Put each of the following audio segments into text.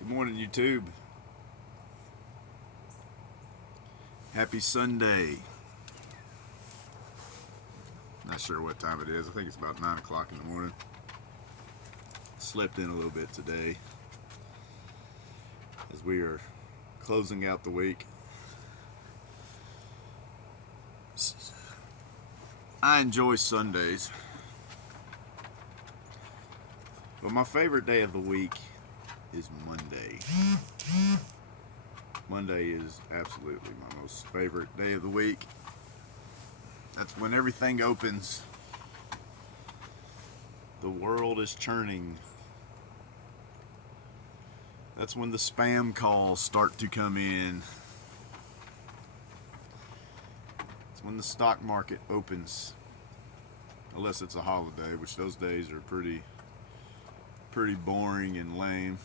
Good morning, YouTube. Happy Sunday. Not sure what time it is. I think it's about 9 o'clock in the morning. Slept in a little bit today as we are closing out the week. I enjoy Sundays, but my favorite day of the week is Monday. Monday is absolutely my most favorite day of the week. That's when everything opens. The world is churning. That's when the spam calls start to come in. It's when the stock market opens. Unless it's a holiday, which those days are pretty boring and lame.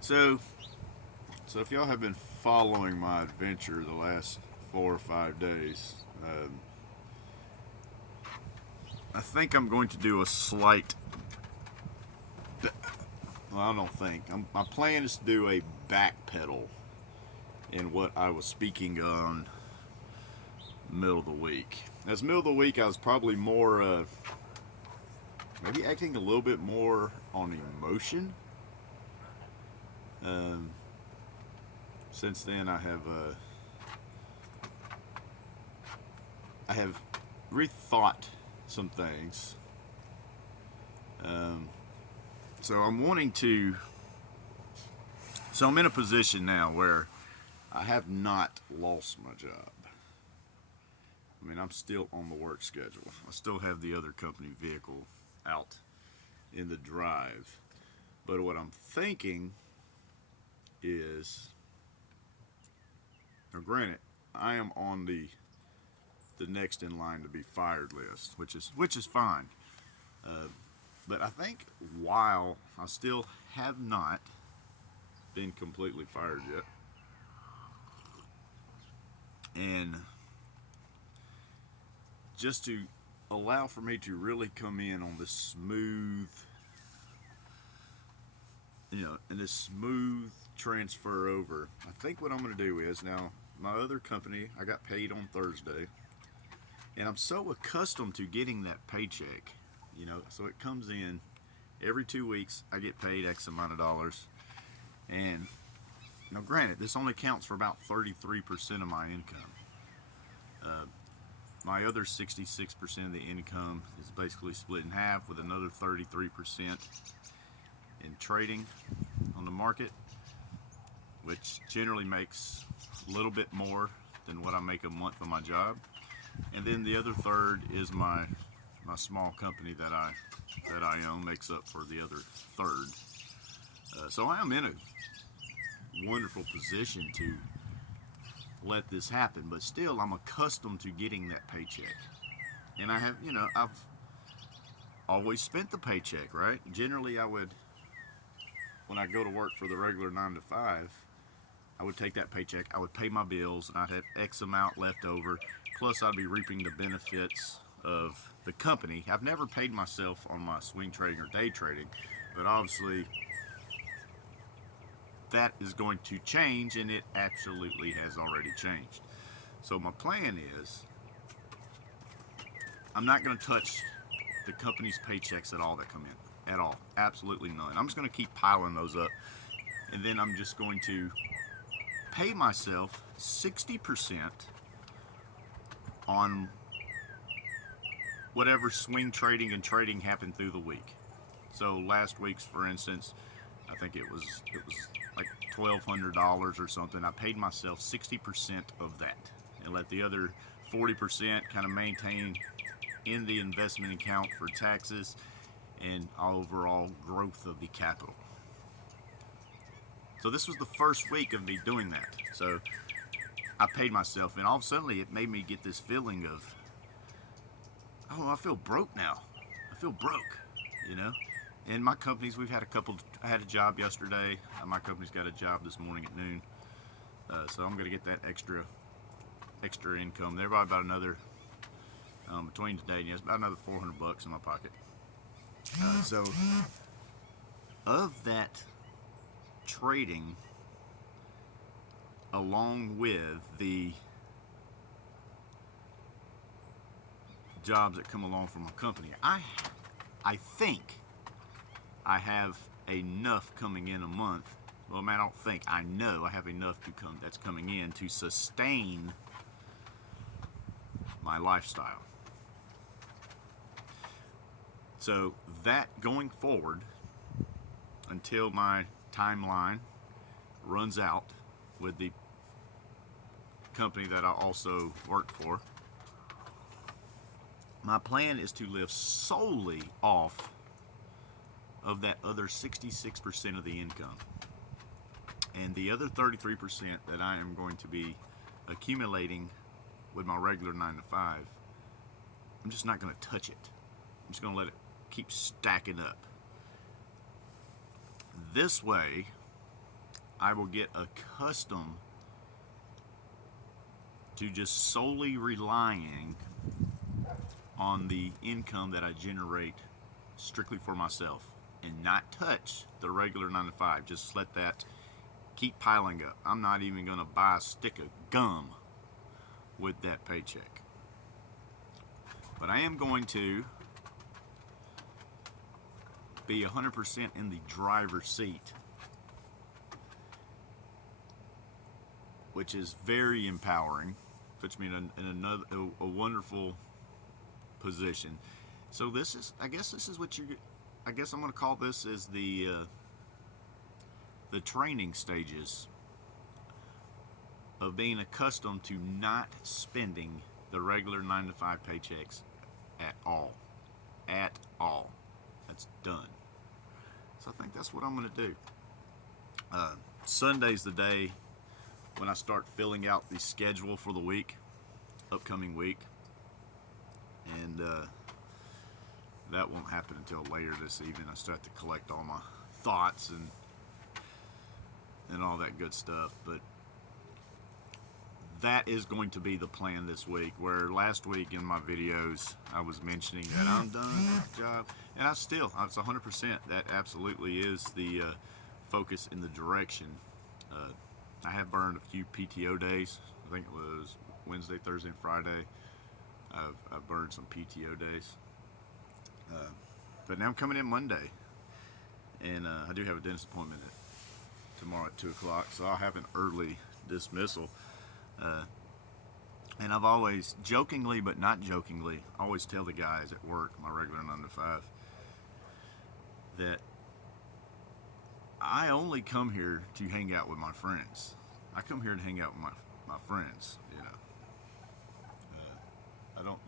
So if y'all have been following my adventure the last 4 or 5 days, I think I'm going to do a slight. Well, I don't think. My plan is to do a backpedal in what I was speaking on middle of the week. As middle of the week, I was probably more, maybe acting a little bit more on emotion. Since then, I have rethought some things. So I'm wanting to. So I'm in a position now where I have not lost my job. I mean, I'm still on the work schedule. I still have the other company vehicle out in the drive. But what I'm thinking is, now granted, I am on the next in line to be fired list, which is fine. But I think while I still have not been completely fired yet, and just to allow for me to really come in on this smooth, and this smooth transfer over, I think what I'm going to do is, now my other company, I got paid on Thursday, and I'm so accustomed to getting that paycheck, so it comes in every 2 weeks. I get paid X amount of dollars, and now granted, this only counts for about 33% of my income. My other 66% of the income is basically split in half, with another 33% in trading on the market, which generally makes a little bit more than what I make a month on my job. And then the other third is my small company that I own, makes up for the other third. So I am in a wonderful position to let this happen, but still I'm accustomed to getting that paycheck. And I have, I've always spent the paycheck, right? Generally I would, when I go to work for the regular 9 to 5, I would take that paycheck, I would pay my bills, and I'd have X amount left over, plus I'd be reaping the benefits of the company. I've never paid myself on my swing trading or day trading, but obviously that is going to change, and it absolutely has already changed. So my plan is, I'm not going to touch the company's paychecks at all that come in, at all, absolutely none. I'm just going to keep piling those up, and then I'm just going to pay myself 60% on whatever swing trading and trading happened through the week. So last week's, for instance, I think it was like $1,200 or something. I paid myself 60% of that, and let the other 40% kind of maintain in the investment account for taxes and overall growth of the capital. So this was the first week of me doing that. So I paid myself, and all of a sudden it made me get this feeling of, oh, I feel broke now. I feel broke, In my companies, I had a job yesterday. My company's got a job this morning at noon. So I'm going to get that extra income there. Probably about another, between today and yes, about another $400 in my pocket. So of that trading, along with the jobs that come along from a company, I think I have enough coming in a month. Well, man, I don't think, I know I have enough that's coming in to sustain my lifestyle. So that going forward, until my timeline runs out with the company that I also work for, my plan is to live solely off of that other 66% of the income. And the other 33% that I am going to be accumulating with my regular 9 to 5, I'm just not going to touch it. I'm just going to let it keep stacking up. This way, I will get accustomed to just solely relying on the income that I generate strictly for myself and not touch the regular 9 to 5. Just let that keep piling up. I'm not even going to buy a stick of gum with that paycheck. But I am going to be 100% in the driver's seat, which is very empowering. Puts me in a wonderful position. So this is, I guess I'm going to call this as the training stages of being accustomed to not spending the regular 9 to 5 paychecks at all. At all. That's done. So I think that's what I'm going to do. Sunday's the day when I start filling out the schedule for the week, upcoming week. And that won't happen until later this evening. I start to collect all my thoughts and all that good stuff. But that is going to be the plan this week, where last week in my videos I was mentioning that I'm done with the job, and it's 100%. That absolutely is the focus in the direction. I have burned a few PTO days. I think it was Wednesday, Thursday, and Friday. I've burned some PTO days. But now I'm coming in Monday, and I do have a dentist appointment tomorrow at 2 o'clock, so I'll have an early dismissal. And I've always, jokingly but not jokingly, always tell the guys at work, my regular 9 to 5, that I only come here to hang out with my friends. I come here to hang out with my friends, you know. I don't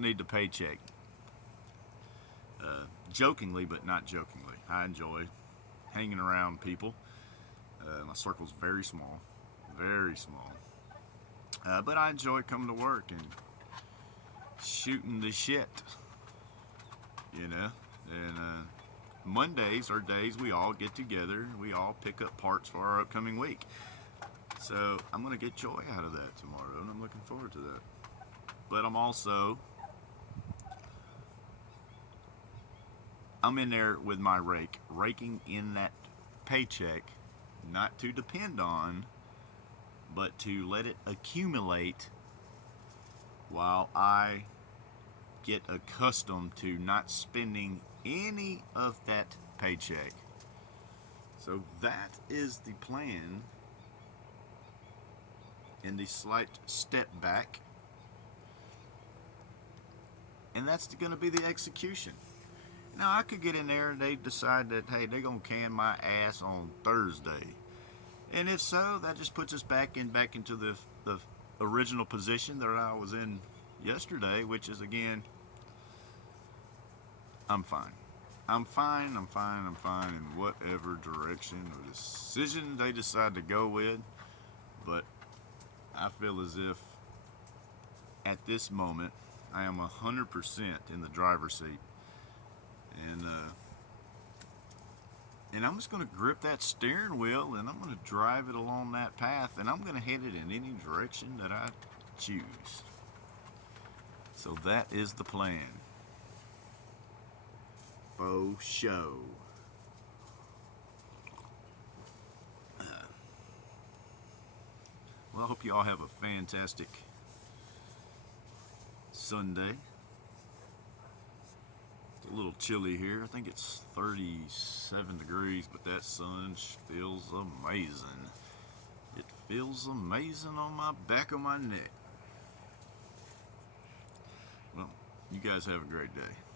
need the paycheck. Jokingly but not jokingly, I enjoy hanging around people. My circle's very small. Very small. But I enjoy coming to work and shooting the shit, you know. And Mondays are days we all get together. We all pick up parts for our upcoming week. So I'm going to get joy out of that tomorrow, and I'm looking forward to that. But I'm in there with my rake, raking in that paycheck, not to depend on, but to let it accumulate while I get accustomed to not spending any of that paycheck. So that is the plan, in the slight step back, and that's going to be the execution. Now, I could get in there and they decide that, hey, they're going to can my ass on Thursday. And if so, that just puts us back into the original position that I was in yesterday, which is, again, I'm fine. I'm fine in whatever direction or decision they decide to go with. But I feel as if at this moment I am 100% in the driver's seat. And I'm just going to grip that steering wheel, and I'm going to drive it along that path, and I'm going to head it in any direction that I choose. So that is the plan. Faux show. Well, I hope you all have a fantastic Sunday. It's a little chilly here. I think it's 37 degrees, but that sun feels amazing. It feels amazing on my back of my neck. Well, you guys have a great day.